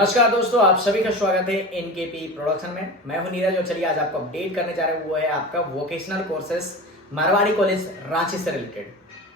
नमस्कार दोस्तों, आप सभी का स्वागत है एनकेपी प्रोडक्शन में। मैं हूं नीरज और चलिए आज आपको अपडेट करने जा रहे हैं। वो है आपका vocational courses Marwari college Ranchi से रिलेटेड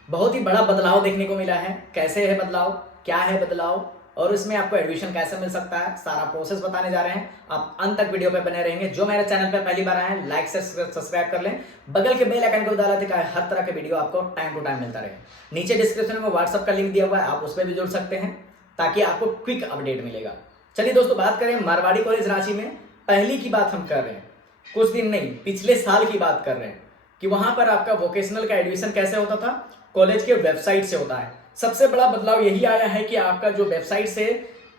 बहुत ही बड़ा बदलाव देखने को मिला है। कैसे है बदलाव, क्या है बदलाव और इसमें आपको एडमिशन कैसे मिल सकता है, सारा प्रोसेस बताने जा रहे हैं। आप अंत तक वीडियो पे बने रहेंगे। जो मेरे चैनल पर पहली बार आए हैं, लाइक से सब्सक्राइब कर लें, बगल के बेल आइकन को दबा दें, हर तरह के वीडियो आपको टाइम टू टाइम मिलता रहे। नीचे डिस्क्रिप्शन में व्हाट्सएप का लिंक दिया हुआ है, आप उस पर भी जुड़ सकते हैं ताकि आपको क्विक अपडेट मिलेगा। चलिए दोस्तों, बात करें मारवाड़ी कॉलेज रांची में। पहली की बात हम कर रहे हैं, कुछ दिन नहीं पिछले साल की बात कर रहे हैं कि वहां पर आपका वोकेशनल का एडमिशन कैसे होता था, कॉलेज के वेबसाइट से होता है। सबसे बड़ा बदलाव यही आया है कि आपका जो वेबसाइट से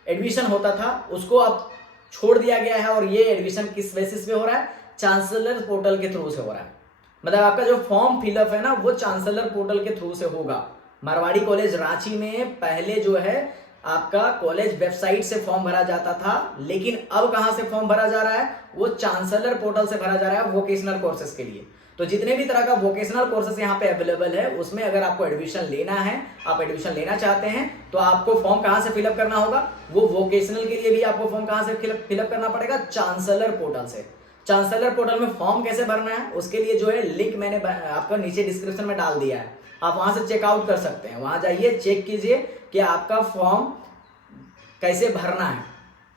एडमिशन होता था उसको अब छोड़ दिया गया है और ये एडमिशन किस बेसिस पे हो रहा है, चांसलर पोर्टल के थ्रू से हो रहा है। मतलब आपका जो फॉर्म फिलअप है ना, वो चांसलर पोर्टल के थ्रू से होगा। मारवाड़ी कॉलेज रांची में पहले जो है आपका कॉलेज वेबसाइट से फॉर्म भरा जाता था, लेकिन अब कहां से फॉर्म भरा जा रहा है, वो चांसलर पोर्टल से भरा जा रहा है वोकेशनल कोर्सेज के लिए। तो जितने भी तरह का वोकेशनल कोर्सेज यहाँ पे अवेलेबल है, उसमें अगर आपको एडमिशन लेना है, आप एडमिशन लेना चाहते हैं, तो आपको फॉर्म कहां से फिलअप करना होगा, वो वोकेशनल के लिए भी आपको फॉर्म कहां से फिलअप करना पड़ेगा, चांसलर पोर्टल से। चांसलर पोर्टल में फॉर्म कैसे भरना है, उसके लिए जो है लिंक मैंने आपको नीचे डिस्क्रिप्शन में डाल दिया है, आप वहां से चेकआउट कर सकते हैं। वहां जाइए, चेक कीजिए कि आपका फॉर्म कैसे भरना है,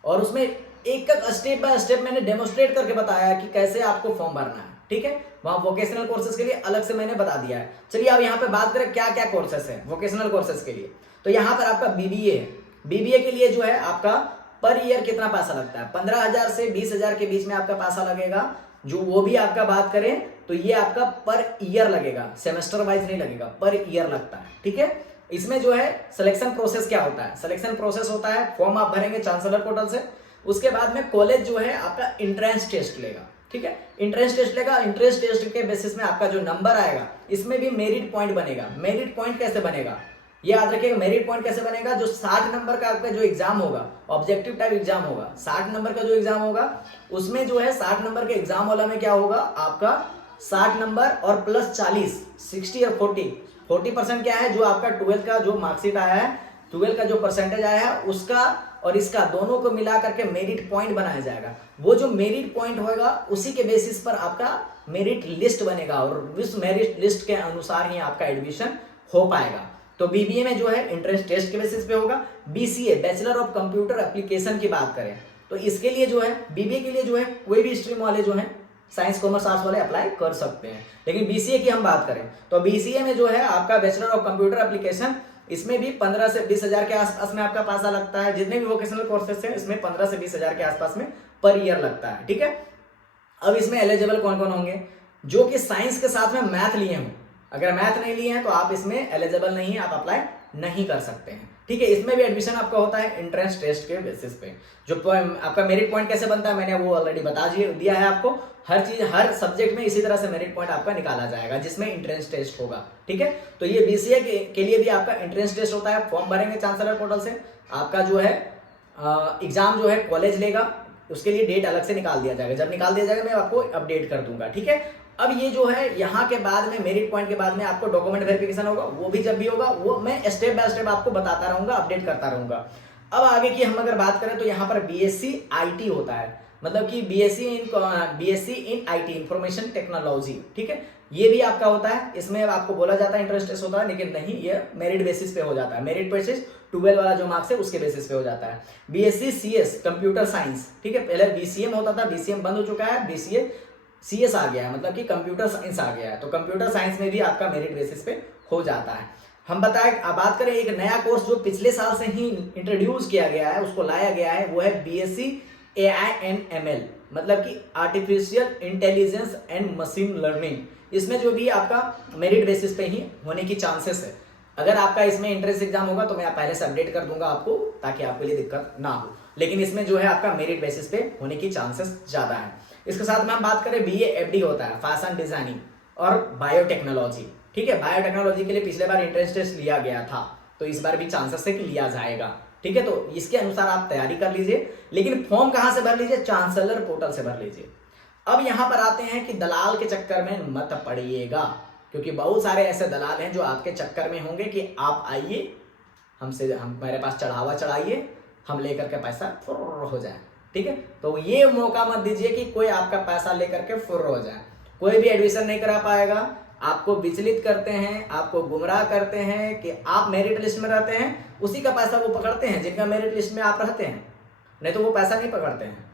और उसमें एक स्टेप बाय स्टेप मैंने डेमोस्ट्रेट करके बताया कि कैसे आपको फॉर्म भरना है। ठीक है, वहां वोकेशनल कोर्सेज के लिए अलग से मैंने बता दिया है। चलिए अब यहाँ पे बात करें क्या क्या कोर्सेज है वोकेशनल कोर्सेज के लिए। तो यहाँ पर आपका बीबीए है। बीबीए के लिए जो है आपका पर ईयर कितना पैसा लगता है, 15,000 से 20,000 के बीच में आपका पैसा लगेगा। जो वो भी आपका बात करें तो ये आपका पर ईयर लगेगा, सेमेस्टर वाइज नहीं लगेगा, पर ईयर लगता है। ठीक है, इसमें जो है सिलेक्शन प्रोसेस क्या होता है, सिलेक्शन प्रोसेस होता है फॉर्म आप भरेंगे चांसलर पोर्टल से। उसके बाद में कॉलेज जो है आपका इंट्रेंस टेस्ट लेगा। ठीक है, इंट्रेंस टेस्ट लेगा। इंट्रेंस टेस्ट के बेसिस में आपका जो नंबर आएगा, इसमें भी मेरिट पॉइंट बनेगा। मेरिट पॉइंट कैसे बनेगा, ये याद रखिएगा। मेरिट पॉइंट कैसे बनेगा, जो 60 नंबर का आपका जो एग्जाम होगा, ऑब्जेक्टिव टाइप एग्जाम होगा, 60 नंबर का जो एग्जाम होगा, उसमें जो है 60 नंबर के एग्जाम वाला में क्या होगा, आपका 60 नंबर और प्लस 40, 60 और 40% क्या है, जो आपका 12 का जो मार्कशीट आया है, 12 का जो परसेंटेज आया है, उसका और इसका दोनों को मिला करके मेरिट पॉइंट बनाया जाएगा। वो जो मेरिट पॉइंट होगा, उसी के बेसिस पर आपका मेरिट लिस्ट बनेगा और उस मेरिट लिस्ट के अनुसार ही आपका एडमिशन हो पाएगा। तो बीबीए में जो है एंट्रेंस टेस्ट के बेसिस पे होगा। BCA bachelor of computer application की बात करें तो इसके लिए जो है बीबीए के लिए जो है कोई भी स्ट्रीम वाले जो है साइंस कॉमर्स आर्ट्स वाले अप्लाई कर सकते हैं। लेकिन बीसीए की हम बात करें तो बीसीए में जो है आपका बैचलर ऑफ कंप्यूटर एप्लीकेशन, इसमें भी 15 से 20,000 के आसपास में आपका पैसा लगता है। जितने भी वोकेशनल कोर्सेस हैं इसमें 15 से 20,000 के आसपास में पर ईयर लगता है। ठीक है, अब इसमें एलिजिबल कौन कौन होंगे, जो कि साइंस के साथ में मैथ लिए हों। अगर मैथ नहीं लिए हैं तो आप इसमें एलिजिबल नहीं है, आप अप्लाई नहीं कर सकते हैं। ठीक है, इसमें भी एडमिशन आपका होता है एंट्रेंस टेस्ट के बेसिस पे। जो आपका मेरिट पॉइंट कैसे बनता है मैंने वो ऑलरेडी बता दिया है आपको। हर चीज हर सब्जेक्ट में इसी तरह से मेरिट पॉइंट आपका निकाला जाएगा जिसमें एंट्रेंस टेस्ट होगा। ठीक है, तो ये बीसीए के लिए भी आपका एंट्रेंस टेस्ट होता है। फॉर्म भरेंगे चांसलर पोर्टल से, आपका जो है एग्जाम जो है कॉलेज लेगा, उसके लिए डेट अलग से निकाल दिया जाएगा। जब निकाल दिया जाएगा मैं आपको अपडेट कर दूंगा। ठीक है, अब ये जो है यहाँ के बाद में मेरिट पॉइंट के बाद में आपको डॉक्यूमेंट वेरिफिकेशन होगा, वो भी जब भी होगा वो मैं स्टेप बाय स्टेप आपको बताता रहूंगा, अपडेट करता रहूंगा। अब आगे की हम अगर बात करें तो यहाँ पर बीएससी आईटी होता है, मतलब कि BSc in IT information technology. ठीक है, ये भी आपका होता है। इसमें आपको बोला जाता है इंट्रेंस टेस्ट होता है, लेकिन नहीं, ये मेरिट बेसिस पे हो जाता है। मेरिट बेसिस 12 वाला जो मार्क्स है उसके बेसिस पे हो जाता है। BSc CS computer science. ठीक है, पहले बीसीएम होता था, बीसीएम बंद हो चुका है, बीसीए सीएस आ गया है, मतलब कि कंप्यूटर साइंस आ गया है। तो कंप्यूटर साइंस में भी आपका मेरिट बेसिस पे हो जाता है। हम बताएं, अब बात करें एक नया कोर्स जो पिछले साल से ही इंट्रोड्यूस किया गया है, उसको लाया गया है, वो है बीएससी एआई एंड एमएल, मतलब कि artificial intelligence and machine learning. इसमें जो भी आपका मेरिट बेसिस पे ही होने की चांसेस है। अगर आपका इसमें एंट्रेंस एग्जाम होगा तो मैं पहले से अपडेट कर दूंगा आपको, ताकि आपके लिए दिक्कत ना हो। लेकिन इसमें जो है आपका मेरिट बेसिस पे होने की चांसेस ज्यादा है। इसके साथ में हम बात करें बीए एफडी होता है, फैशन डिजाइनिंग और बायोटेक्नोलॉजी। ठीक है, बायोटेक्नोलॉजी के लिए पिछले बार एंट्रेंस टेस्ट लिया गया था, तो इस बार भी चांसेस है कि लिया जाएगा। ठीक है, तो इसके अनुसार आप तैयारी कर लीजिए। लेकिन फॉर्म कहां से भर लीजिए, चांसलर पोर्टल से भर लीजिए। अब यहां पर आते हैं कि दलाल के चक्कर में मत पड़िएगा, क्योंकि बहुत सारे ऐसे दलाल हैं जो आपके चक्कर में होंगे कि आप आइए हमसे, हम मेरे पास चढ़ावा चढ़ाइए, हम लेकर के पैसा फुर्र हो जाए। ठीक है, तो ये मौका मत दीजिए कि कोई आपका पैसा लेकर के फुर्र हो जाए। कोई भी एडमिशन नहीं करा पाएगा, आपको विचलित करते हैं, आपको गुमराह करते हैं कि आप मेरिट लिस्ट में रहते हैं, उसी का पैसा वो पकड़ते हैं जिनका मेरिट लिस्ट में आप रहते हैं, नहीं तो वो पैसा नहीं पकड़ते हैं।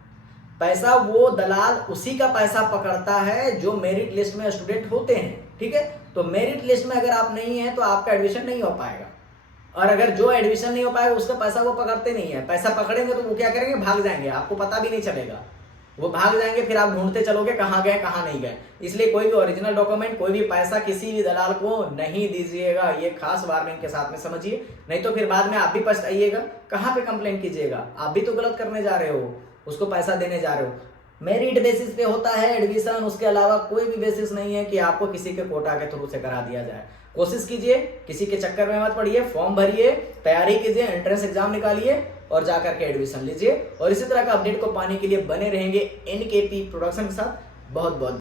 पैसा वो दलाल उसी का पैसा पकड़ता है जो मेरिट लिस्ट में स्टूडेंट होते हैं। ठीक है, तो मेरिट लिस्ट में अगर आप नहीं है तो आपका एडमिशन नहीं हो पाएगा, और अगर जो एडमिशन नहीं हो पाएगा उसका पैसा वो पकड़ते नहीं है। पैसा पकड़ेंगे तो वो क्या करेंगे, भाग जाएंगे, आपको पता भी नहीं चलेगा, वो भाग जाएंगे, फिर आप ढूंढते चलोगे कहाँ गए कहाँ नहीं गए। इसलिए कोई भी ओरिजिनल डॉक्यूमेंट, कोई भी पैसा किसी भी दलाल को नहीं दीजिएगा, ये खास वार्निंग के साथ में समझिए, नहीं तो फिर बाद में आप भी पछताइएगा। कहाँ पे कंप्लेंट कीजिएगा, आप भी तो गलत करने जा रहे हो, उसको पैसा देने जा रहे हो। मेरिट बेसिस पे होता है एडमिशन, उसके अलावा कोई भी बेसिस नहीं है कि आपको किसी के कोटा के थ्रू से करा दिया जाए। कोशिश कीजिए, किसी के चक्कर में मत पड़िए, फॉर्म भरिए, तैयारी कीजिए, एंट्रेंस एग्जाम निकालिए और जाकर के एडमिशन लीजिए। और इसी तरह का अपडेट को पाने के लिए बने रहेंगे एनकेपी प्रोडक्शन के साथ। बहुत बहुत